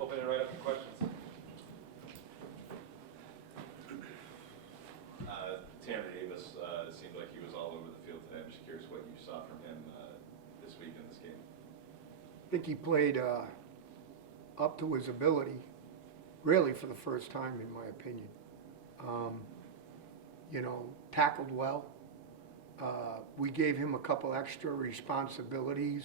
open it right up to questions. Tanner Davis, it seemed like he was all over the field today. I'm just curious what you saw from him this week in this game. I think he played up to his ability, really for the first time, in my opinion. You know, tackled well. We gave him a couple extra responsibilities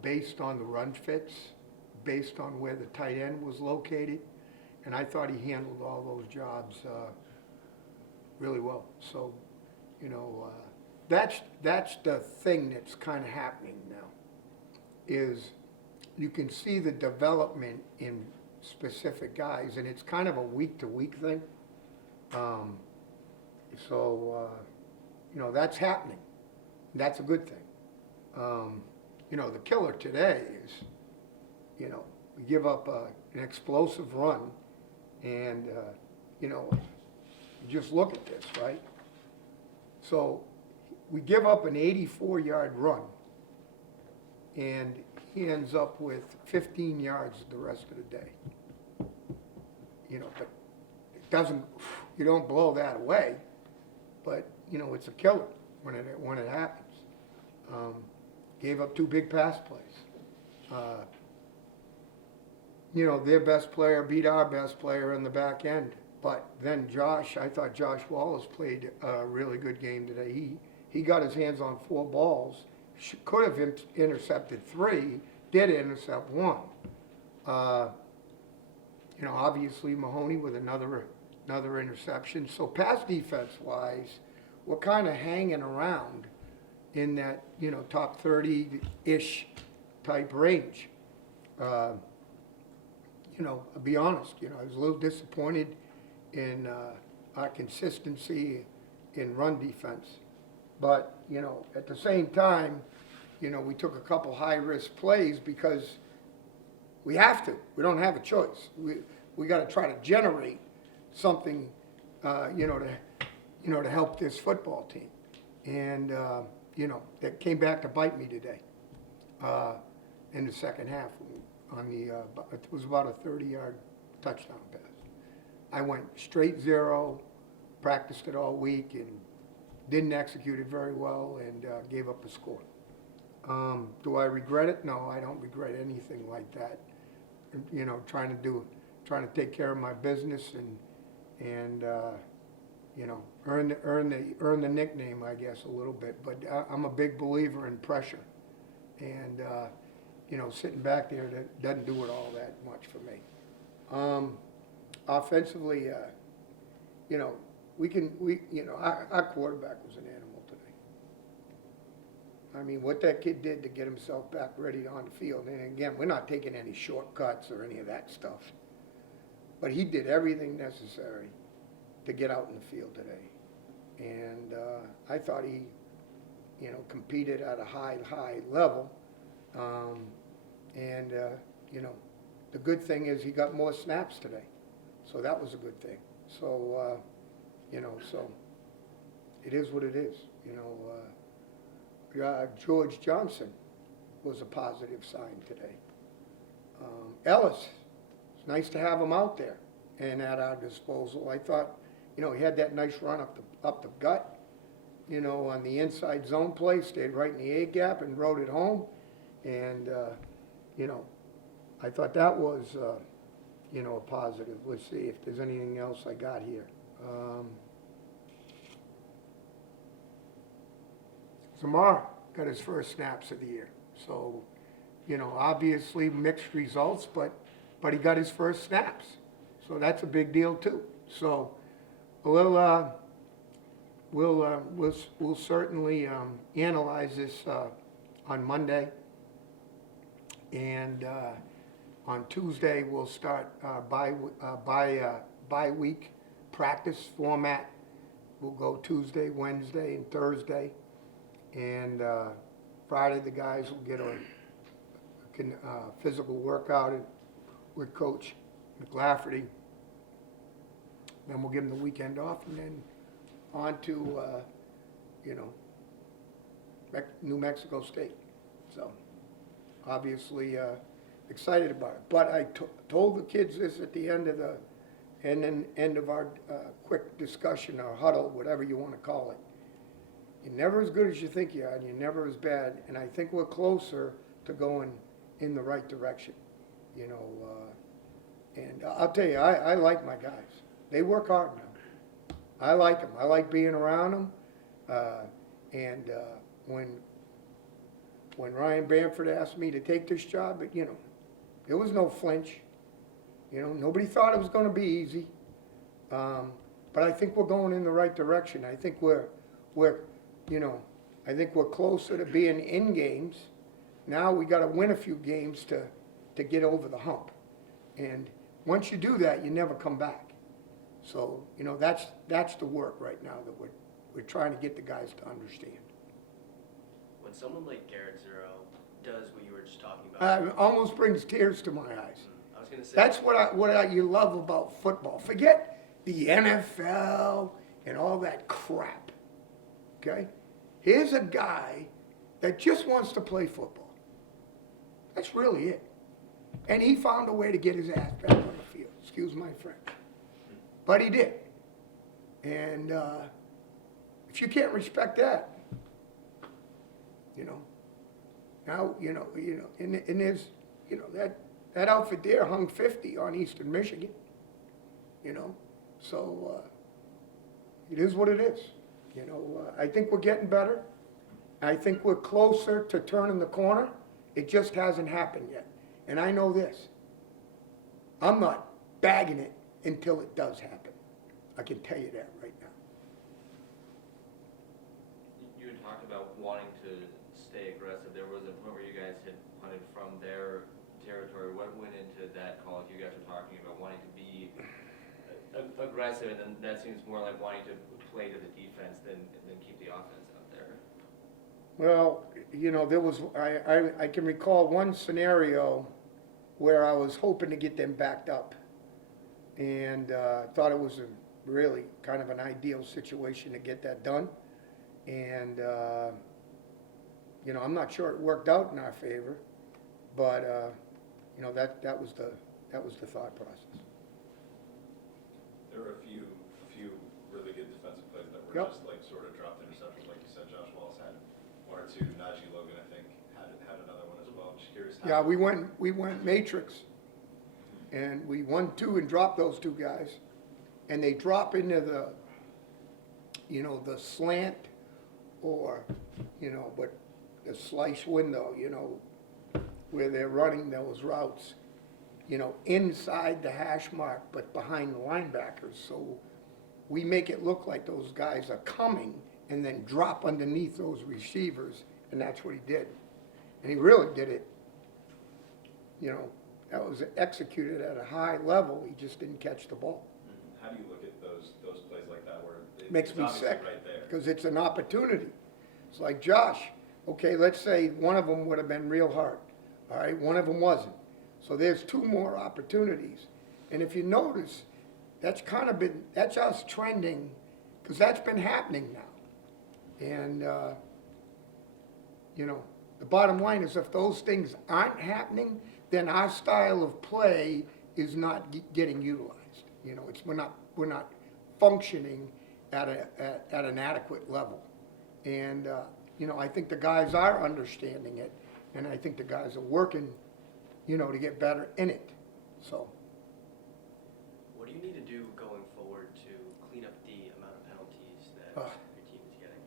based on the run fits, based on where the tight end was located, and I thought he handled all those jobs really well. So, you know, that's the thing that's kind of happening now, is you can see the development in specific guys, and it's kind of a week-to-week thing. You know, that's happening. That's a good thing. You know, the killer today is, you know, we give up an explosive run, and, you know, just look at this, right? So we give up an 84-yard run, and he ends up with 15 yards the rest of the day. You know, it doesn't, you don't blow that away, but, you know, it's a killer when it happens. Gave up 2 big pass plays. You know, their best player beat our best player in the back end. But then I thought Josh Wallace played a really good game today. He got his hands on 4 balls. Could have intercepted 3, did intercept 1. You know, obviously Mahoney with another interception. So pass defense-wise, we're kind of hanging around in that, you know, top 30-ish type range. You know, I'll be honest, you know, I was a little disappointed in our consistency in run defense. But, you know, at the same time, you know, we took a couple high-risk plays because we have to. We don't have a choice. We got to try to generate something, you know, to help this football team. And, you know, that came back to bite me today in the second half on the, it was about a 30-yard touchdown pass. I went straight 0, practiced it all week, and didn't execute it very well, and gave up a score. Do I regret it? No, I don't regret anything like that. You know, trying to take care of my business and you know, earn the nickname, I guess, a little bit. But I'm a big believer in pressure, and you know, sitting back there that doesn't do it all that much for me. Offensively, you know, you know, our quarterback was an animal today. I mean, what that kid did to get himself back ready on the field, and again, we're not taking any shortcuts or any of that stuff, but he did everything necessary to get out in the field today. And I thought he, you know, competed at a high level. You know, the good thing is he got more snaps today. So that was a good thing. So, you know, so it is what it is. You know, George Johnson was a positive sign today. Ellis, it's nice to have him out there and at our disposal. I thought, you know, he had that nice run up the gut, you know, on the inside zone play, stayed right in the A gap and rode it home. And, you know, I thought that was, you know, a positive. Let's see if there's anything else I got here. Zamar got his first snaps of the year. So, you know, obviously mixed results, but he got his first snaps. So that's a big deal too. So we'll certainly analyze this on Monday, and on Tuesday we'll start bye week practice format. We'll go Tuesday, Wednesday, and Thursday, and Friday the guys will get a physical workout with Coach McLafferty. Then we'll give them the weekend off, and then on to, you know, New Mexico State. So obviously, excited about it. But I told the kids this at the end of our quick discussion or huddle, whatever you want to call it. You're never as good as you think you are, and you're never as bad. And I think we're closer to going in the right direction, you know. And I'll tell you, I like my guys. They work hard now. I like them. I like being around them. And when Ryan Bamford asked me to take this job, you know, there was no flinch. You know, nobody thought it was going to be easy. But I think we're going in the right direction. I think I think we're closer to being in games. Now we got to win a few games to get over the hump. And once you do that, you never come back. So, you know, that's the work right now that we're trying to get the guys to understand. When someone like Garrett Zero does what you were just talking about, It almost brings tears to my eyes. I was going to say That's what you love about football. Forget the NFL and all that crap. Okay? Here's a guy that just wants to play football. That's really it. And he found a way to get his ass back on the field. Excuse my French. But he did. And if you can't respect that, you know, now, and there's, you know, that outfit there hung 50 on Eastern Michigan, you know. So it is what it is. You know, I think we're getting better. I think we're closer to turning the corner. It just hasn't happened yet. And I know this. I'm not bagging it until it does happen. I can tell you that right now. you had talked about wanting to stay aggressive. There was a point where you guys had punted from their territory. What went into that call? You guys were talking about wanting to be aggressive, and then that seems more like wanting to play to the defense than keep the offense out there. Well, you know, there was, I can recall one scenario where I was hoping to get them backed up, and thought it was a really kind of an ideal situation to get that done. And, you know, I'm not sure it worked out in our favor, but, you know, that was the thought process. There were a few really good defensive plays that were Yep. just like sort of dropped interceptions, like you said. Josh Wallace had one or two. Najee Logan, I think, had another one as well. I'm just curious. Yeah, we went matrix, and we won two and dropped those two guys, and they drop into the, you know, the slant, or, you know, but the slice window, you know, where they're running those routes, you know, inside the hash mark, but behind the linebackers. So we make it look like those guys are coming and then drop underneath those receivers, and that's what he did. And he really did it, you know, that was executed at a high level. He just didn't catch the ball. How do you look at those plays like that where Makes it's me obviously sick, right there? because it's an opportunity. It's like Josh, okay, let's say one of them would have been real hard, all right, one of them wasn't. So there's two more opportunities. And if you notice, that's us trending, because that's been happening now. And, you know, the bottom line is if those things aren't happening, then our style of play is not getting utilized. You know, we're not functioning at an adequate level. And, you know, I think the guys are understanding it, and I think the guys are working, you know, to get better in it. So, What do you need to do going forward to clean up the amount of penalties that your team is getting?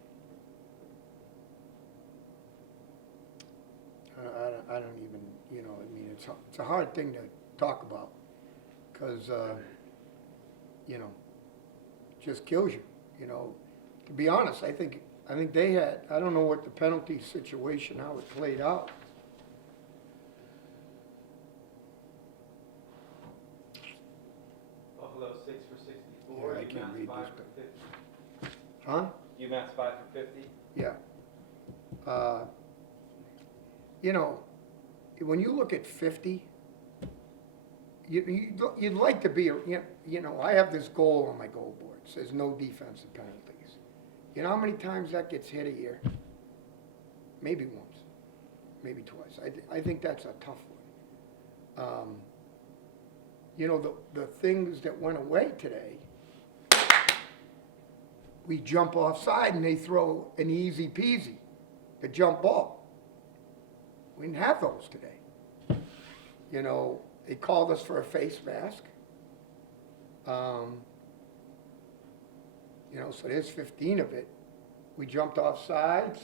I don't even, you know, I mean, it's a hard thing to talk about, because, you know, it just kills you, you know. To be honest, I think they had, I don't know what the penalty situation, how it played out. Buffalo 6 for 64, Yeah, I can't UMass read 5 this, for 50. Huh? UMass 5 for 50. Yeah. You know, when you look at 50, you'd like to be, you know, I have this goal on my goal board. It says no defensive penalties. You know how many times that gets hit a year? Maybe once, maybe twice. I think that's a tough one. You know, the things that went away today, we jump offside and they throw an easy peasy, the jump ball. We didn't have those today. You know, they called us for a face mask. You know, so there's 15 of it. We jumped off sides,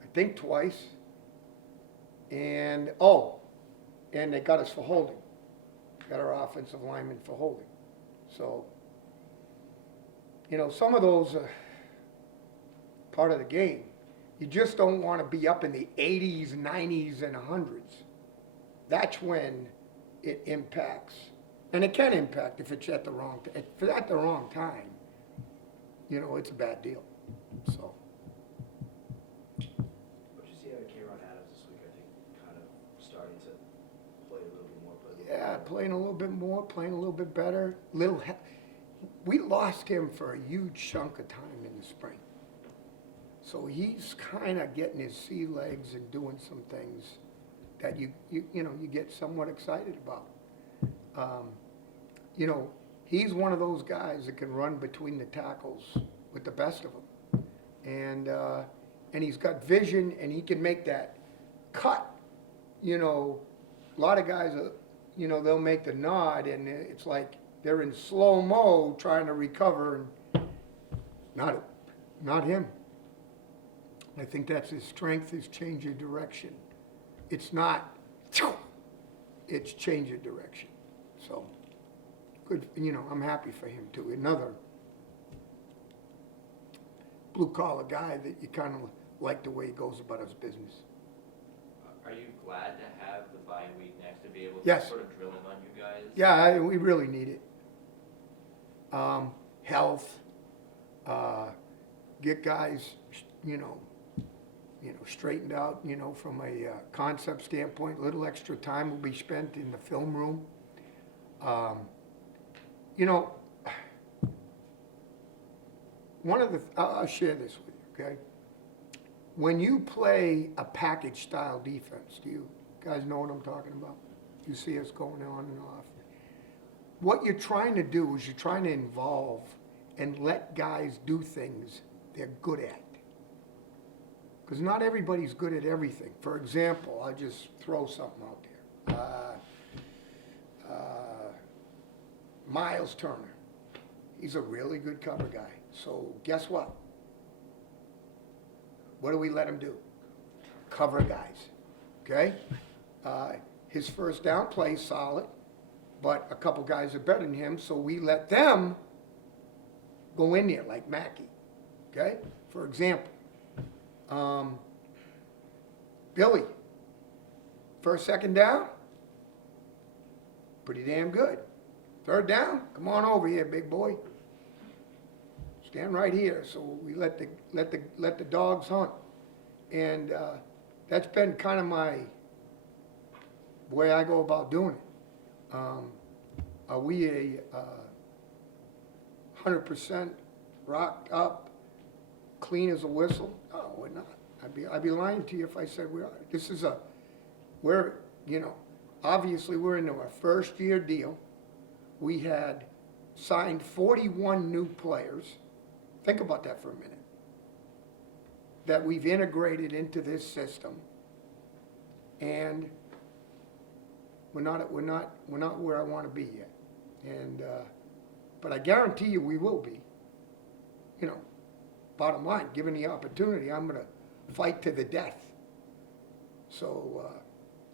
I think twice. And they got us for holding. Got our offensive lineman for holding. So, you know, some of those are part of the game. You just don't want to be up in the 80s, 90s, and 100s. That's when it impacts. And it can impact if it's at the wrong time. If it's at the wrong time, you know, it's a bad deal. So. What you see out of K-Ron Adams this week, I think, kind of starting to play a little bit more. Yeah, playing a little bit more, playing a little bit better. We lost him for a huge chunk of time in the spring. So he's kind of getting his sea legs and doing some things that you get somewhat excited about. You know, he's one of those guys that can run between the tackles with the best of them. And he's got vision and he can make that cut. You know, a lot of guys, you know, they'll make the nod and it's like they're in slow-mo trying to recover, and not him. I think that's his strength, is change of direction. It's not, it's change of direction. So, good, you know, I'm happy for him too. Another blue-collar guy that you kind of like the way he goes about his business. Are you glad to have the bye week next to be able to Yes. sort of drill in on you guys? Yeah, we really need it. Health, get guys, you know, straightened out, you know, from a concept standpoint. A little extra time will be spent in the film room. You know, I'll share this with you, okay? When you play a package style defense, do you guys know what I'm talking about? You see us going on and off. What you're trying to do is you're trying to involve and let guys do things they're good at. Because not everybody's good at everything. For example, I'll just throw something out there. Miles Turner. He's a really good cover guy. So guess what? What do we let him do? Cover guys. Okay? His first down play solid, but a couple guys are better than him, so we let them go in there like Mackey. Okay? For example. Billy, first, second down, pretty damn good. Third down, come on over here, big boy. Stand right here. So we let the dogs hunt, and that's been kind of my way I go about doing it. Are we a 100% rocked up, clean as a whistle? No, we're not. I'd be lying to you if I said we are. Obviously we're into our first year deal. We had signed 41 new players. Think about that for a minute. That we've integrated into this system, and we're not where I want to be yet. And but I guarantee you we will be. You know, bottom line, given the opportunity, I'm going to fight to the death. So,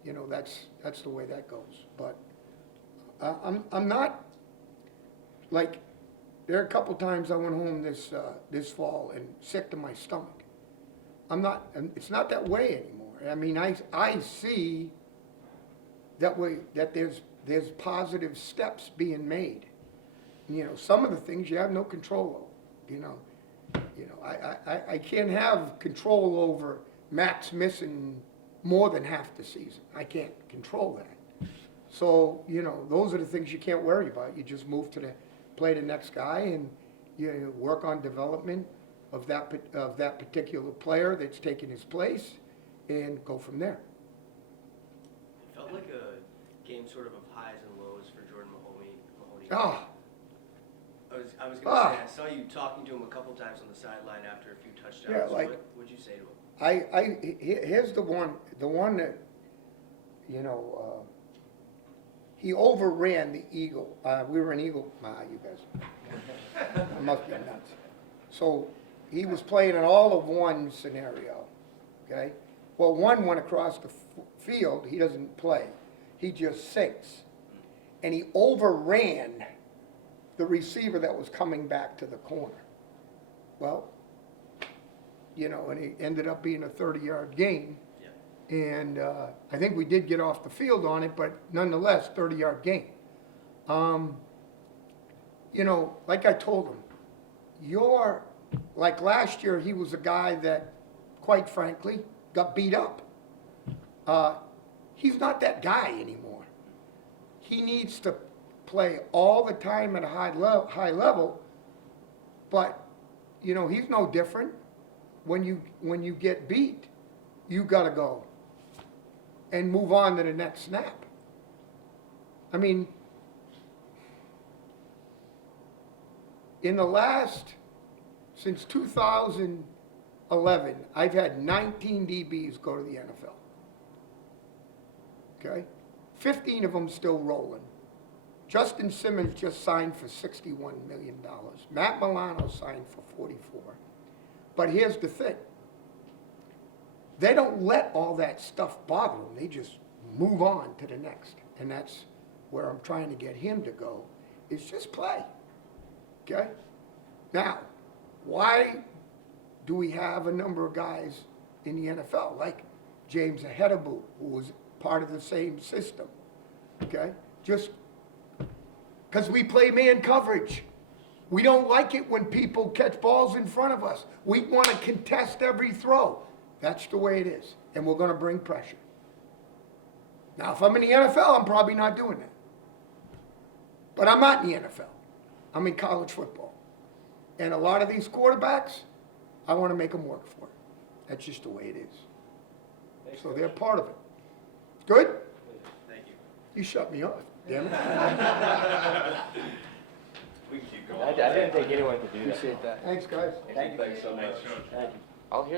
you know, that's the way that goes. But I'm not, like, there are a couple times I went home this fall and sick to my stomach. It's not that way anymore. I mean, I see that there's positive steps being made. You know, some of the things you have no control over. I can't have control over Max missing more than half the season. I can't control that. So, you know, those are the things you can't worry about. You just move to play the next guy, and you work on development of that particular player that's taking his place, and go from there. It felt like a game sort of highs and lows for Jordan Mahoney. Ah, I was gonna say, I saw you talking to him a couple times on the sideline after a few touchdowns. Yeah, like- What'd you say to him? here's the one that, you know, he overran the Eagle. We were an Eagle, you guys. I must be nuts. So he was playing an all of one scenario, okay? Well, one went across the field, he doesn't play. He just sinks. And he overran the receiver that was coming back to the corner. Well, you know, and it ended up being a 30-yard gain. Yeah. And I think we did get off the field on it, but nonetheless, 30-yard gain. You know, like I told him, like last year, he was a guy that, quite frankly, got beat up. He's not that guy anymore. He needs to play all the time at a high level, but, you know, he's no different. When you get beat, you gotta go and move on to the next snap. I mean, since 2011, I've had 19 DBs go to the NFL. Okay? 15 of them still rolling. Justin Simmons just signed for $61 million. Matt Milano signed for 44. But here's the thing. They don't let all that stuff bother them. They just move on to the next. And that's where I'm trying to get him to go, is just play. Okay? Now, why do we have a number of guys in the NFL, like James Ahedabu, who was part of the same system? Okay? Just because we play man coverage. We don't like it when people catch balls in front of us. We want to contest every throw. That's the way it is. And we're going to bring pressure. Now, if I'm in the NFL, I'm probably not doing that. But I'm not in the NFL. I'm in college football. And a lot of these quarterbacks, I want to make them work for it. That's just the way it is. So they're part of it. Good? Thank you. You shut me off, damn it. We can keep going. I didn't think anyone could do that. Appreciate that. Thanks, guys. Thank you. Thanks so much. I'll hear